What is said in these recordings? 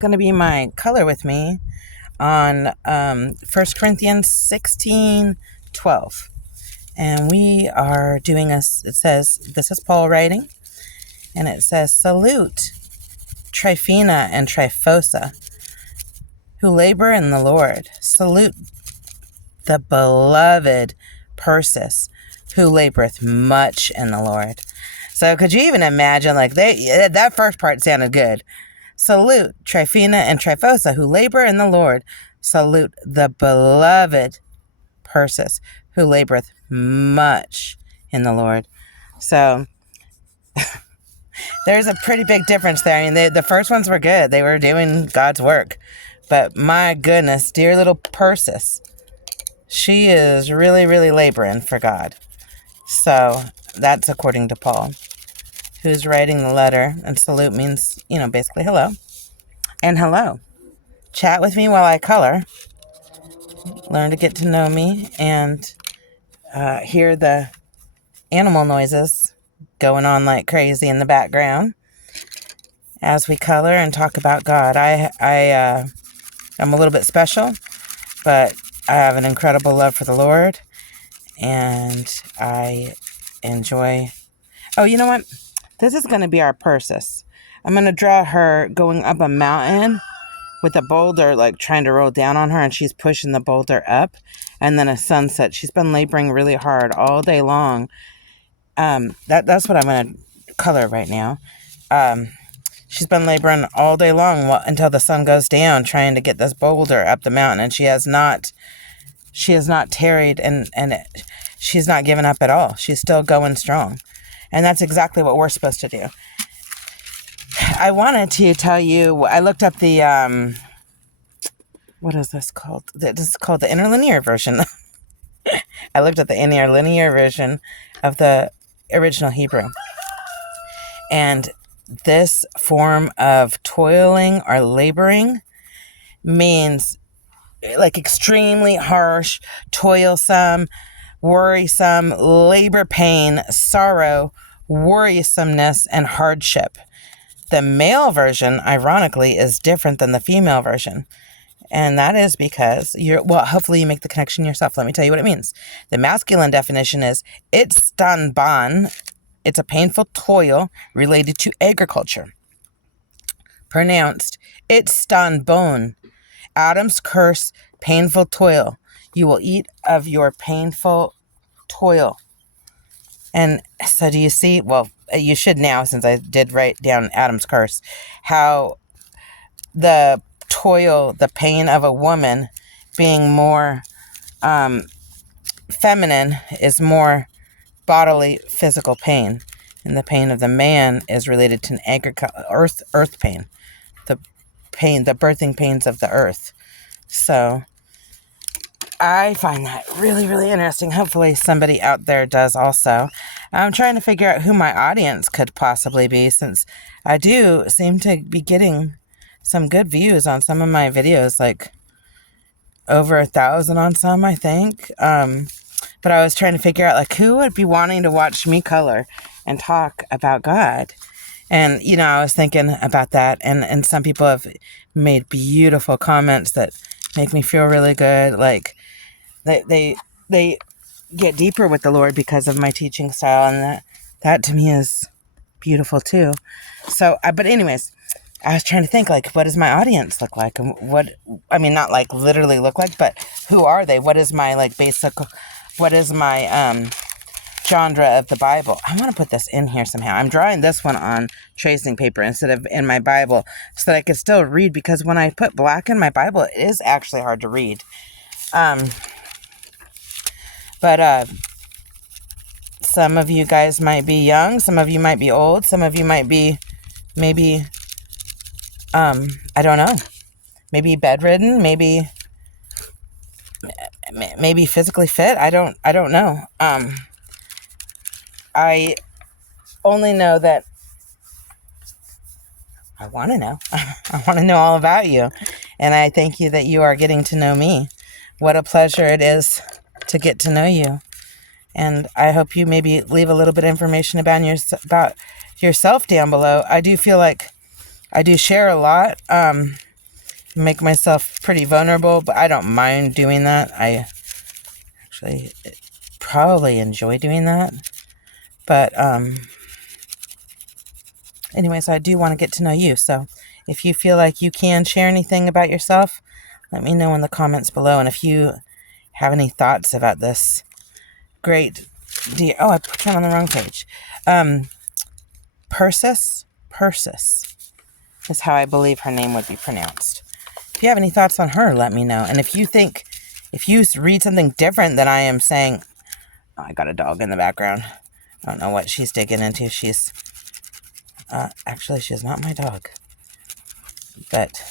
Going to be my color with me on 1 Corinthians 16:12. And we are doing it says, this is Paul writing, and it says, salute Tryphena and Tryphosa, who labor in the Lord. Salute the beloved Persis, who laboreth much in the Lord. So could you even imagine, that first part sounded good. Salute Tryphena and Tryphosa, who labor in the Lord. Salute the beloved Persis, who laboreth much in the Lord. So there's a pretty big difference there. I mean, the first ones were good. They were doing God's work. But my goodness, dear little Persis, she is really, really laboring for God. So that's according to Paul, who's writing the letter. And salute means, basically hello. And hello. Chat with me while I color. Learn to get to know me and hear the animal noises going on like crazy in the background as we color and talk about God. I'm a little bit special, but I have an incredible love for the Lord, and I enjoy... Oh, you know what? This is going to be our Persis. I'm going to draw her going up a mountain with a boulder trying to roll down on her, and she's pushing the boulder up, and then a sunset. She's been laboring really hard all day long. That's what I'm going to color right now. She's been laboring all day long until the sun goes down, trying to get this boulder up the mountain, and she has not tarried, and she's not given up at all. She's still going strong, and that's exactly what we're supposed to do. I wanted to tell you, I looked up the, what is this called? This is called the interlinear version. I looked at the interlinear version of the original Hebrew. And this form of toiling or laboring means extremely harsh, toilsome, worrisome, labor pain, sorrow, worrisomeness, and hardship. The male version, ironically, is different than the female version. And that is because hopefully you make the connection yourself. Let me tell you what it means. The masculine definition is, it's stanban. It's a painful toil related to agriculture. Pronounced, it's stanbon. Adam's curse, painful toil. You will eat of your painful toil. And so do you see, you should now, since I did write down Adam's curse, how the toil, the pain of a woman being more feminine is more bodily, physical pain. And the pain of the man is related to an earth pain. The birthing pains of the earth. So I find that really, really interesting. Hopefully somebody out there does also. I'm trying to figure out who my audience could possibly be, since I do seem to be getting some good views on some of my videos, over 1,000 on some, I think. But I was trying to figure out who would be wanting to watch me color and talk about God. And, I was thinking about that, and some people have made beautiful comments that make me feel really good. They get deeper with the Lord because of my teaching style, and that to me is beautiful too. So, but anyways, I was trying to think, what does my audience look like? And not literally look like, but who are they? What is my what is my genre of the Bible? I want to put this in here somehow. I'm drawing this one on tracing paper instead of in my Bible so that I could still read, because when I put black in my Bible, it is actually hard to read. But some of you guys might be young, some of you might be old, some of you might be maybe, I don't know, maybe bedridden, maybe physically fit. I don't know. I only know that I want to know. I want to know all about you. And I thank you that you are getting to know me. What a pleasure it is to get to know you. And I hope you maybe leave a little bit of information about yourself down below. I do feel like I do share a lot. make myself pretty vulnerable, but I don't mind doing that. I actually probably enjoy doing that. But anyways, I do want to get to know you. So if you feel like you can share anything about yourself, let me know in the comments below. And if you have any thoughts about this great deer. Oh, I put him on the wrong page. Persis is how I believe her name would be pronounced. If you have any thoughts on her, let me know. And if you read something different than I am saying, oh, I got a dog in the background. I don't know what she's digging into. Actually, she's not my dog. But,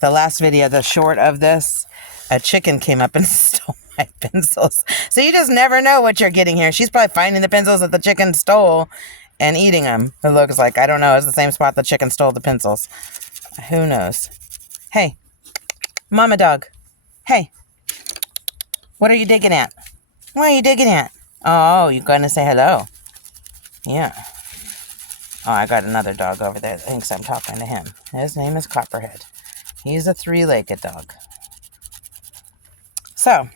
the last video, the short of this, a chicken came up and stole my pencils. So you just never know what you're getting here. She's probably finding the pencils that the chicken stole and eating them. It looks like, I don't know, it's the same spot the chicken stole the pencils. Who knows? Hey, mama dog. Hey, what are you digging at? What are you digging at? Oh, you're going to say hello. Yeah. Oh, I got another dog over there that thinks I'm talking to him. His name is Copperhead. He's a three-legged dog. So,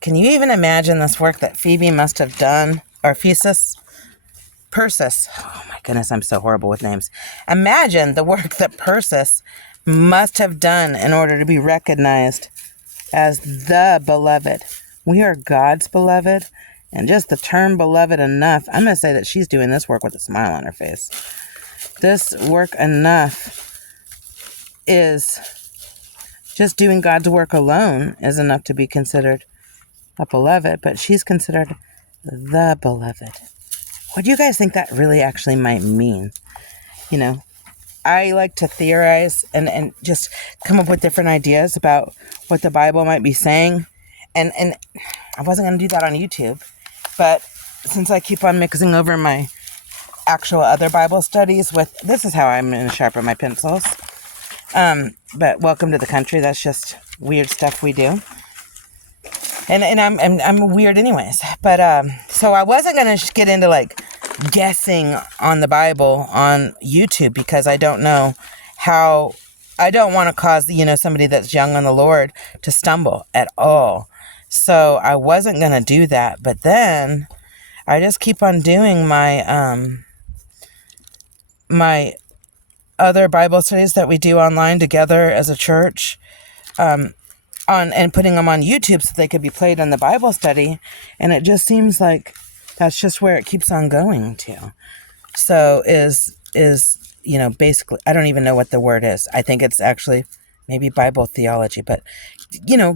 can you even imagine this work that Phoebe must have done? Or Persis. Oh my goodness, I'm so horrible with names. Imagine the work that Persis must have done in order to be recognized as the beloved. We are God's beloved. And just the term beloved enough, I'm going to say that she's doing this work with a smile on her face. This work enough is just doing God's work alone is enough to be considered a beloved, but she's considered the beloved. What do you guys think that really actually might mean? You know, I like to theorize and just come up with different ideas about what the Bible might be saying. And I wasn't going to do that on YouTube, but since I keep on mixing over my actual other Bible studies with, this is how I'm going to sharpen my pencils. But welcome to the country. That's just weird stuff we do. And I'm weird anyways. But, so I wasn't going to get into like guessing on the Bible on YouTube because I don't know how, I don't want to cause, somebody that's young on the Lord to stumble at all. So I wasn't going to do that. But then I just keep on doing my, my other Bible studies that we do online together as a church, and putting them on YouTube so they could be played in the Bible study. And it just seems like that's just where it keeps on going to. So basically, I don't even know what the word is. I think it's actually maybe Bible theology, but,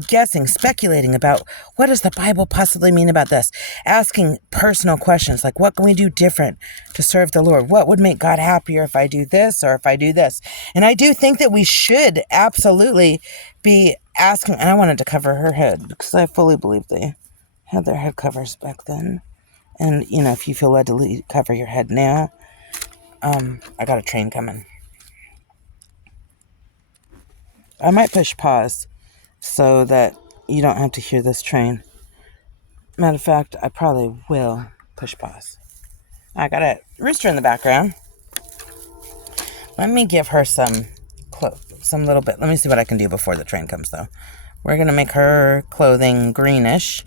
guessing, speculating about what does the Bible possibly mean about this? Asking personal questions like, what can we do different to serve the Lord? What would make God happier if I do this or if I do this? And I do think that we should absolutely be asking, and I wanted to cover her head because I fully believe they had their head covers back then. And, if you feel led to cover your head now, I got a train coming. I might push pause so that you don't have to hear this train. Matter of fact, I probably will push pause. I got a rooster in the background. Let me give her some little bit. Let me see what I can do before the train comes, though. We're going to make her clothing greenish.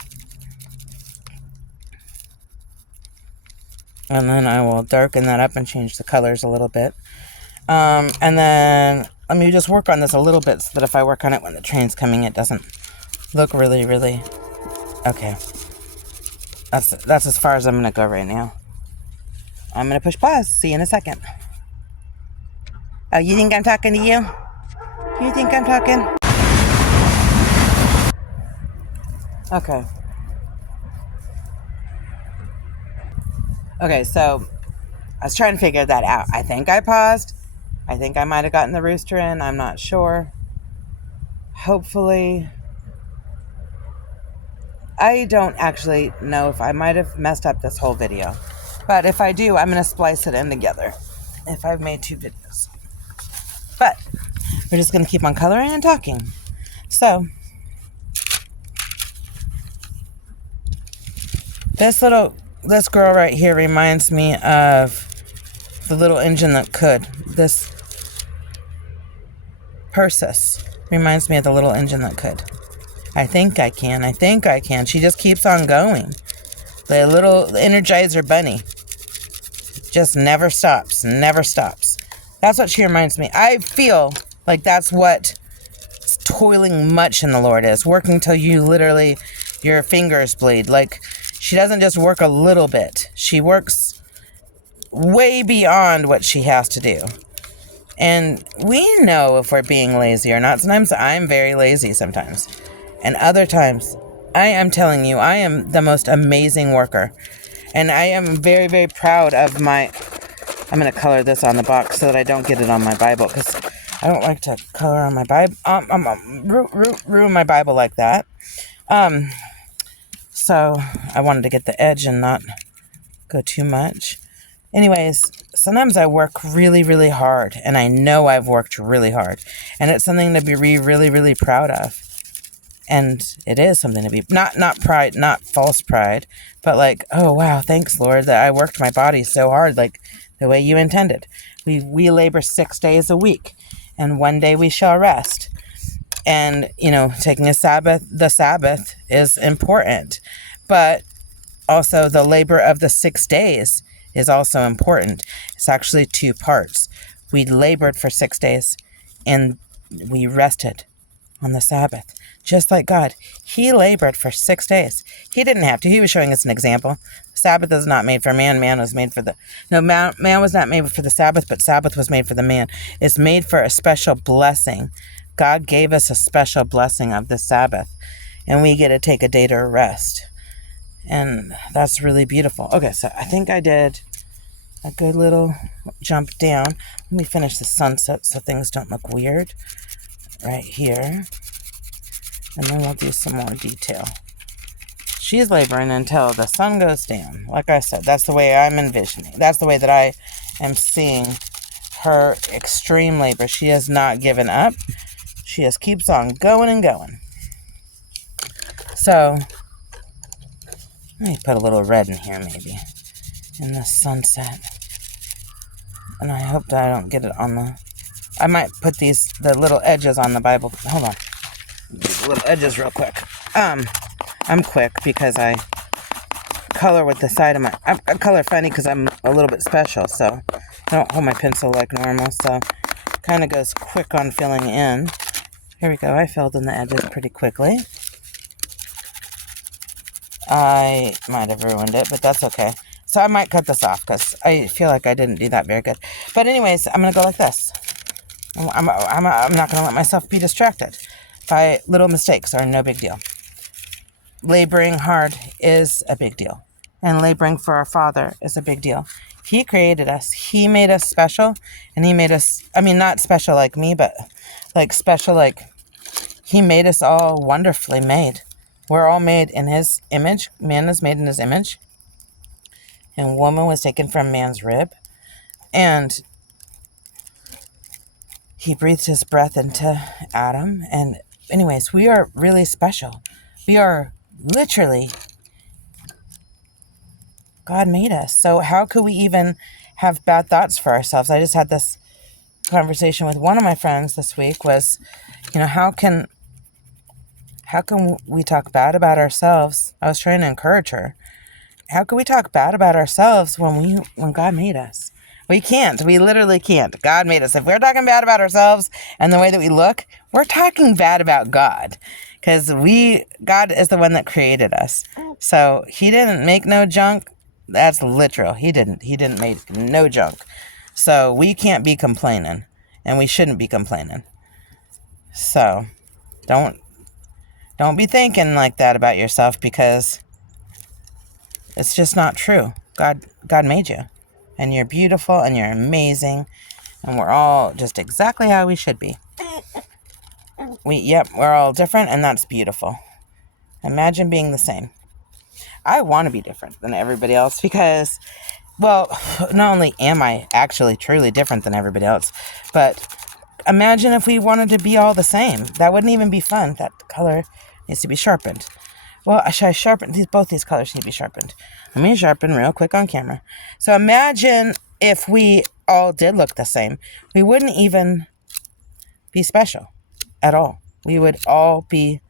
And then I will darken that up and change the colors a little bit. And then let me just work on this a little bit so that if I work on it when the train's coming, it doesn't look really, really... Okay. That's as far as I'm going to go right now. I'm going to push pause. See you in a second. Oh, you think I'm talking to you? You think I'm talking? Okay. Okay, so I was trying to figure that out. I think I paused. I think I might have gotten the rooster in. I'm not sure. Hopefully. I don't actually know if I might have messed up this whole video. But if I do, I'm going to splice it in together. If I've made 2 videos. But we're just going to keep on coloring and talking. So, this girl right here reminds me of The little engine that could. This Persis reminds me of the little engine that could. I think I can. She just keeps on going. The little Energizer bunny just never stops. That's what she reminds me. I feel like that's what toiling much in the Lord is. Working till you literally, your fingers bleed. Like, she doesn't just work a little bit. She works way beyond what she has to do. And we know if we're being lazy or not. Sometimes I'm very lazy sometimes. And other times, I am telling you, I am the most amazing worker. And I am very, very proud of my... I'm going to color this on the box so that I don't get it on my Bible, because I don't like to color on my Bible. Ruin my Bible like that. So I wanted to get the edge and not go too much. Anyways, sometimes I work really, really hard, and I know I've worked really hard, and it's something to be really, really proud of. And it is something to be, not pride, not false pride, but like, oh wow, thanks Lord that I worked my body so hard, like the way you intended. We labor 6 days a week, and 1 day we shall rest. And, taking the Sabbath is important, but also the labor of the 6 days is also important. It's actually 2 parts. We labored for 6 days, and we rested on the Sabbath. Just like God, he labored for 6 days. He didn't have to. He was showing us an example. Sabbath is not made for man. Man was made for man was not made for the Sabbath, but Sabbath was made for the man. It's made for a special blessing. God gave us a special blessing of the Sabbath, and we get to take a day to rest. And that's really beautiful. Okay, so I think I did a good little jump down. Let me finish the sunset so things don't look weird. Right here. And then we'll do some more detail. She's laboring until the sun goes down. Like I said, that's the way I'm envisioning. That's the way that I am seeing her extreme labor. She has not given up. She just keeps on going and going. So, let me put a little red in here maybe. In the sunset. And I hope that I don't get it on the... I might put the little edges on the Bible. Hold on. These little edges real quick. I'm quick because I color with the side of my... I color funny because I'm a little bit special, so I don't hold my pencil like normal, so kind of goes quick on filling in. Here we go. I filled in the edges pretty quickly. I might have ruined it, but that's okay. So I might cut this off because I feel like I didn't do that very good. But anyways, I'm going to go like this. I'm not going to let myself be distracted by little mistakes are no big deal. Laboring hard is a big deal. And laboring for our Father is a big deal. He created us. He made us special. And he made us, not special like me, but like special like he made us all wonderfully made. We're all made in his image. Man is made in his image. And woman was taken from man's rib. And he breathed his breath into Adam. And anyways, we are really special. We are literally, God made us. So how could we even have bad thoughts for ourselves? I just had this conversation with one of my friends this week was, how can we talk bad about ourselves? I was trying to encourage her. How can we talk bad about ourselves when God made us? We can't. We literally can't. God made us. If we're talking bad about ourselves and the way that we look, we're talking bad about God. Because God is the one that created us. So he didn't make no junk. That's literal. He didn't make no junk. So we can't be complaining. And we shouldn't be complaining. So don't be thinking like that about yourself, because it's just not true. God made you. And you're beautiful and you're amazing. And we're all just exactly how we should be. We're all different, and that's beautiful. Imagine being the same. I want to be different than everybody else because, well, not only am I actually truly different than everybody else, but imagine if we wanted to be all the same. That wouldn't even be fun. That color needs to be sharpened. Well, should I sharpen these? Both these colors need to be sharpened. Let me sharpen real quick on camera. So imagine if we all did look the same, we wouldn't even be special at all. We would all be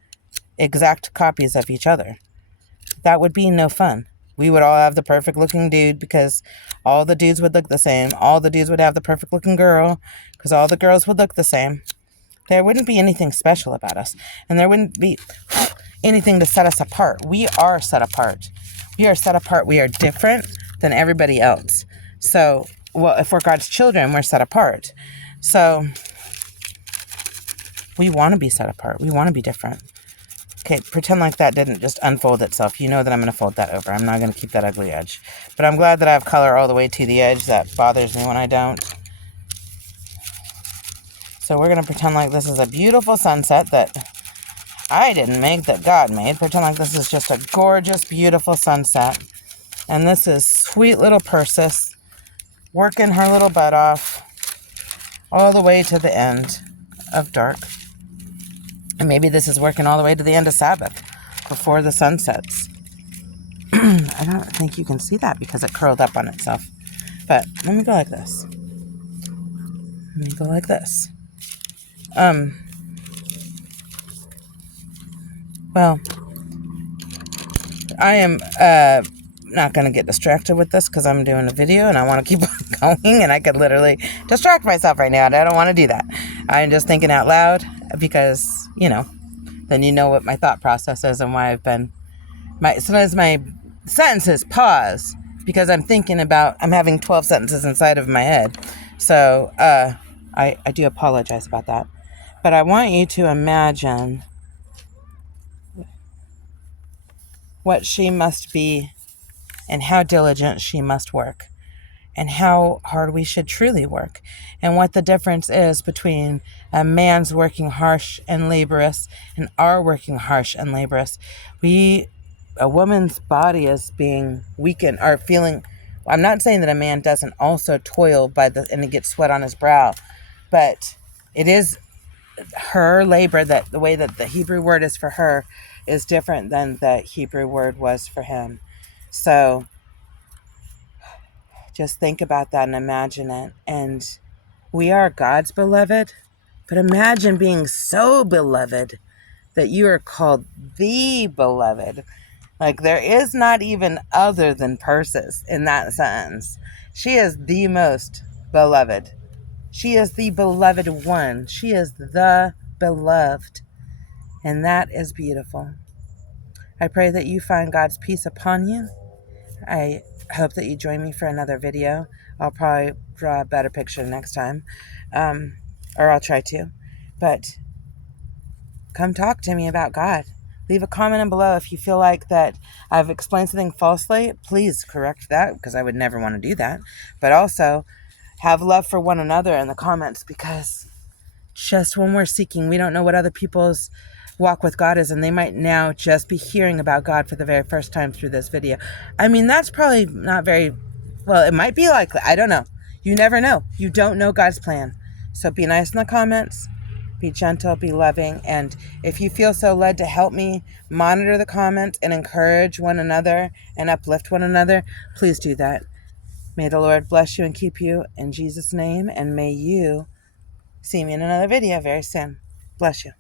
exact copies of each other. That would be no fun. We would all have the perfect looking dude because all the dudes would look the same. All the dudes would have the perfect looking girl because all the girls would look the same. There wouldn't be anything special about us. And there wouldn't be anything to set us apart. We are set apart. We are set apart. We are different than everybody else. So, well, if we're God's children, we're set apart. So, we want to be set apart. We want to be different. Okay, pretend like that didn't just unfold itself. You know that I'm going to fold that over. I'm not going to keep that ugly edge. But I'm glad that I have color all the way to the edge. That bothers me when I don't. So we're going to pretend like this is a beautiful sunset that I didn't make, that God made. Pretend like this is just a gorgeous, beautiful sunset. And this is sweet little Persis working her little butt off all the way to the end of dark. And maybe this is working all the way to the end of Sabbath before the sun sets. I don't think you can see that because it curled up on itself. But let me go like this. Let me go like this. Well, I am not going to get distracted with this because I'm doing a video and I want to keep on going, and I could literally distract myself right now, and I don't want to do that. I'm just thinking out loud because, then you know what my thought process is and why I've been... Sometimes my sentences pause because I'm having 12 sentences inside of my head. So I do apologize about that. But I want you to imagine what she must be and how diligent she must work and how hard we should truly work and what the difference is between a man's working harsh and laborious and our working harsh and laborious. A woman's body is being weakened or feeling... I'm not saying that a man doesn't also toil and get sweat on his brow, but it is her labor, that the way that the Hebrew word is for her is different than the Hebrew word was for him. So just think about that and imagine it. And we are God's beloved, but imagine being so beloved that you are called the beloved. Like, there is not even other than Persis in that sentence. She is the most beloved. She is the beloved one. She is the beloved. And that is beautiful. I pray that you find God's peace upon you. I hope that you join me for another video. I'll probably draw a better picture next time. Or I'll try to. But come talk to me about God. Leave a comment in below if you feel like that I've explained something falsely. Please correct that, because I would never want to do that. But also, have love for one another in the comments, because just when we're seeking, we don't know what other people's walk with God is, and they might now just be hearing about God for the very first time through this video. I mean, that's probably not very... Well, it might be likely. I don't know. You never know. You don't know God's plan. So be nice in the comments. Be gentle, be loving, and if you feel so led to help me monitor the comments and encourage one another and uplift one another, please do that. May the Lord bless you and keep you in Jesus' name, and may you see me in another video very soon. Bless you.